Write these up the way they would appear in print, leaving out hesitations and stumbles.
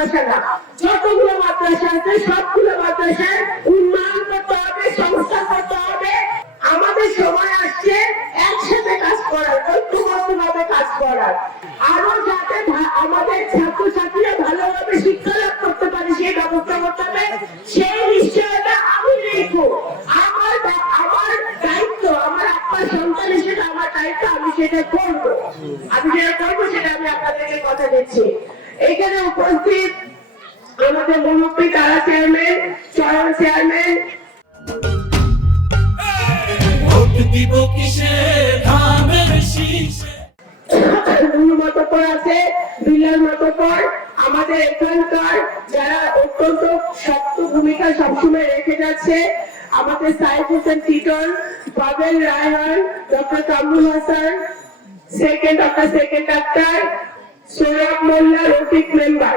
মাদ্রাসা না, যতগুলো মাদ্রাসা আছে সবগুলো মাদ্রাসার উন্নয়ন করতে হবে, সংস্কার করতে হবে। আমাদের সময় আসছে একসাথে কাজ করার, ঐক্যবদ্ধভাবে কাজ করার, আরো যাতে আমাদের ছাত্রছাত্রীরা ভালোভাবে শিক্ষা লাভ করতে পারে সেই ব্যবস্থা করতে হবে। সেই নিশ্চয়তা আমি রেখো, আমার দায়িত্ব, আমার আব্বার সন্তান হিসেবে আমার দায়িত্ব, আমি সেটা করবো। আমি যেটা করবো সেটা আমি আপনাদেরকে কথা দিচ্ছি। এখানে উপস্থিত আমাদের মুরব্বী তারা চেয়ারম্যান, চরণ চেয়ারম্যান, আমাদের এখানকার যারা অত্যন্ত শক্ত ভূমিকা সবসময় রেখে যাচ্ছে, আমাদের Saif Hossain Titon, Pabel Raihan, doctor Kamrul Hasan, doctor second ডাক্তার, সৌরভ মোল্লা, রফিক মেম্বার,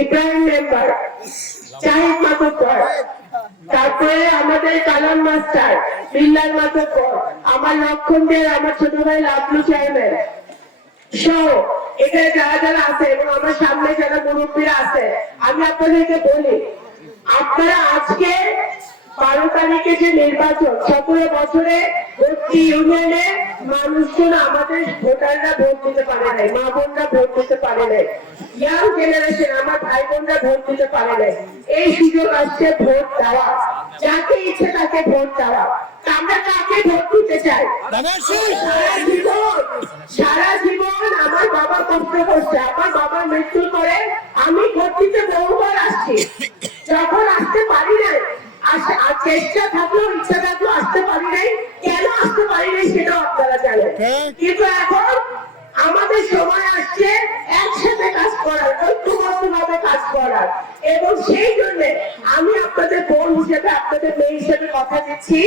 ইব্রাহিম মেম্বার, জাহিদ মাতব্বর, তারপরে আমাদের কালাম মাস্টার, বিল্লাল মাতব্বর, আমার লক্ষণদের, আমার ছোট ভাই লাভলু চেয়ারম্যান সহ এখানে যারা যারা আছে এবং আমার সামনে যারা মুরব্বীরা আছে, আমি আপনাদেরকে বলি, আপনারা আজকে 12 তারিখে যে নির্বাচন, 17 বছরে প্রতি ইউনিয়নে মানুষজন, আমাদের ভোটাররা ভোট দিতে পারে নাই, মা বোনরা ভোট দিতে পারে নাই, ইয়াং জেনারেশন আমার ভাই বোনরা ভোট দিতে পারে নাই। এই সুযোগ আসছে ভোট দেওয়া, যাকে ইচ্ছে তাকে ভোট দেওয়া। আমরা কাকে ভোট দিতে চাই? সারা জীবন আমার বাবা কষ্ট করছে, আমার বাবার মৃত্যুর পরে আমি ভোট দিতে বহুবার আসছি, যখন আসতে পারি নাই, চেষ্টা থাকলেও ইচ্ছা থাকলেও আসতে পারি নাই, কেন আসতে পারি নাই সেটাও আপনারা জানেন। কিন্তু এখন আমাদের সময় আসছে একসাথে কাজ করার, ঐক্যবদ্ধভাবে কাজ করার, এবং সেই জন্য আমি আপনাদের বোন হিসেবে, আপনাদের মেয়ে হিসেবে কথা দিচ্ছি,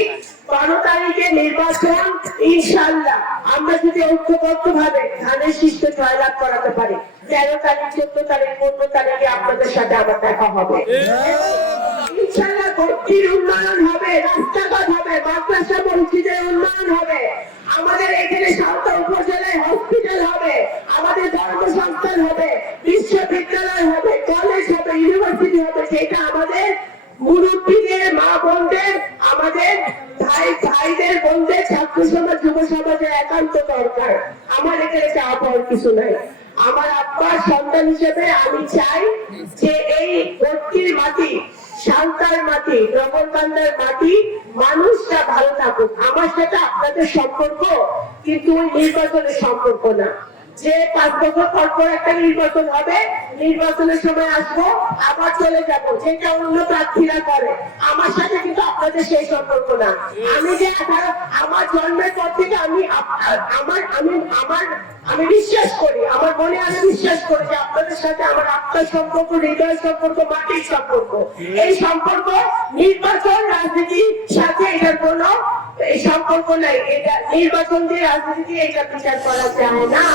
12 তারিখে নির্বাচন ইনশাআল্লাহ আমরা যদি ঐক্যবদ্ধভাবে ধানের শীর্ষে জয়লাভ করাতে পারি, 13 তারিখ, 14 তারিখ, 15 তারিখে আপনাদের সাথে আবার দেখা হবে। ইনশাআল্লাহ ভর্তির উন্নয়ন হবে, রাস্তাঘাট হবে, মাদ্রাসা মসজিদের উন্নয়ন হবে, আমাদের এখানে সাঁওতাল উপজেলায় হসপিটাল হবে, আমাদের ধর্মসংস্থান হবে, বিশ্ববিদ্যালয় হবে, কলেজ হবে, ইউনিভার্সিটি হবে, যেটা আমাদের মুরব্বীদের, মা বোনদের, আমাদের ভাইদের, বোনদের, ছাত্র সমাজ, যুব সমাজের একান্ত দরকার। আমার এখানে চাওয়া পাওয়ার কিছু নাই। আমার আব্বার সন্তান হিসেবে আমি চাই যে এই ভর্তির মাটি, সাঁওতাল মাটি, নগরকান্দার মাটি, মানুষটা ভালো থাকুক। আমার সাথে আপনাদের সম্পর্ক কিন্তু ওই নির্বাচনের সম্পর্ক না, যে 5 বছর পর পর একটা নির্বাচন হবে, নির্বাচনের সময় আসবো আবার চলে যাব, যেটা অন্য প্রার্থীরা করে, আমার সাথে কিন্তু আপনাদের সেই সম্পর্ক না। আমি যে আমার জন্মের পর থেকে আমি বিশ্বাস করি, আমার মনে আমি বিশ্বাস করি যে আপনাদের সাথে আমার আত্মার সম্পর্ক, হৃদয় সম্পর্ক, মাটির সম্পর্ক। এই সম্পর্ক নির্বাচন রাজনীতির সাথে এটার কোনো সম্পর্ক নাই। এটা নির্বাচন দিয়ে, রাজনীতি দিয়ে এটা বিচার করা যায় না।